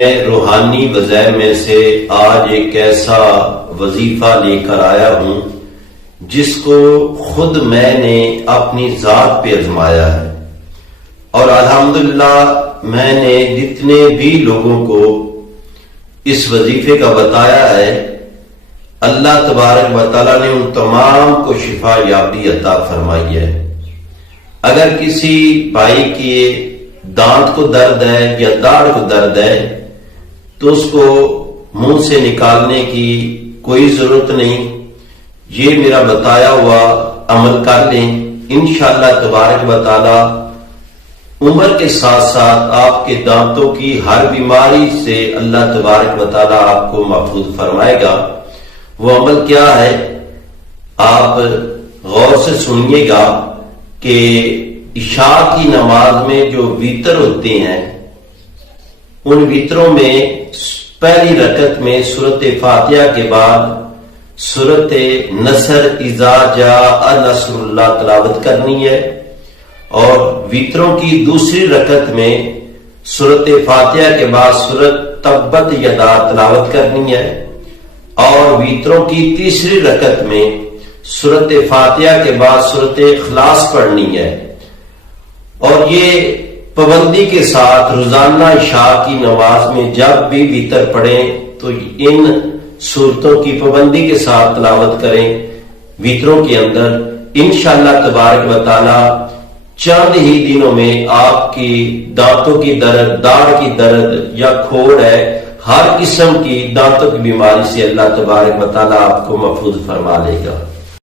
میں روحانی وظائف میں سے آج ایک ایسا وظیفہ لے کر آیا ہوں جس کو خود میں نے اپنی ذات پہ آزمایا ہے، اور الحمدللہ میں نے جتنے بھی لوگوں کو اس وظیفے کا بتایا ہے، اللہ تبارک و تعالیٰ نے ان تمام کو شفا یابی عطا فرمائی ہے۔ اگر کسی بھائی کے دانت کو درد ہے یا داڑھ کو درد ہے تو اس کو منہ سے نکالنے کی کوئی ضرورت نہیں، یہ میرا بتایا ہوا عمل کر لیں، انشاءاللہ تبارک و تعالی عمر کے ساتھ ساتھ آپ کے دانتوں کی ہر بیماری سے اللہ تبارک و تعالی آپ کو محفوظ فرمائے گا۔ وہ عمل کیا ہے، آپ غور سے سنیے گا کہ عشاء کی نماز میں جو ویتر ہوتے ہیں، ان ویتروں میں پہلی رکعت میں سورۃ فاتحہ کے بعد سورۃ نصر اذا جاء نصر اللہ تلاوت کرنی ہے، اور ویتروں کی دوسری رکعت میں سورۃ فاتحہ کے بعد سورۃ تبت یدا تلاوت کرنی ہے، اور ویتروں کی تیسری رکعت میں سورۃ فاتحہ کے بعد سورۃ اخلاص پڑھنی ہے۔ اور یہ پابندی کے ساتھ روزانہ عشاء کی نماز میں جب بھی ویتر پڑھیں تو ان صورتوں کی پابندی کے ساتھ تلاوت کریں ویتروں کے اندر، انشاءاللہ تبارک و تعالی چند ہی دنوں میں آپ کی دانتوں کی درد، داڑھ کی درد یا کھوڑ ہے، ہر قسم کی دانتوں کی بیماری سے اللہ تبارک و تعالی آپ کو محفوظ فرما لے گا۔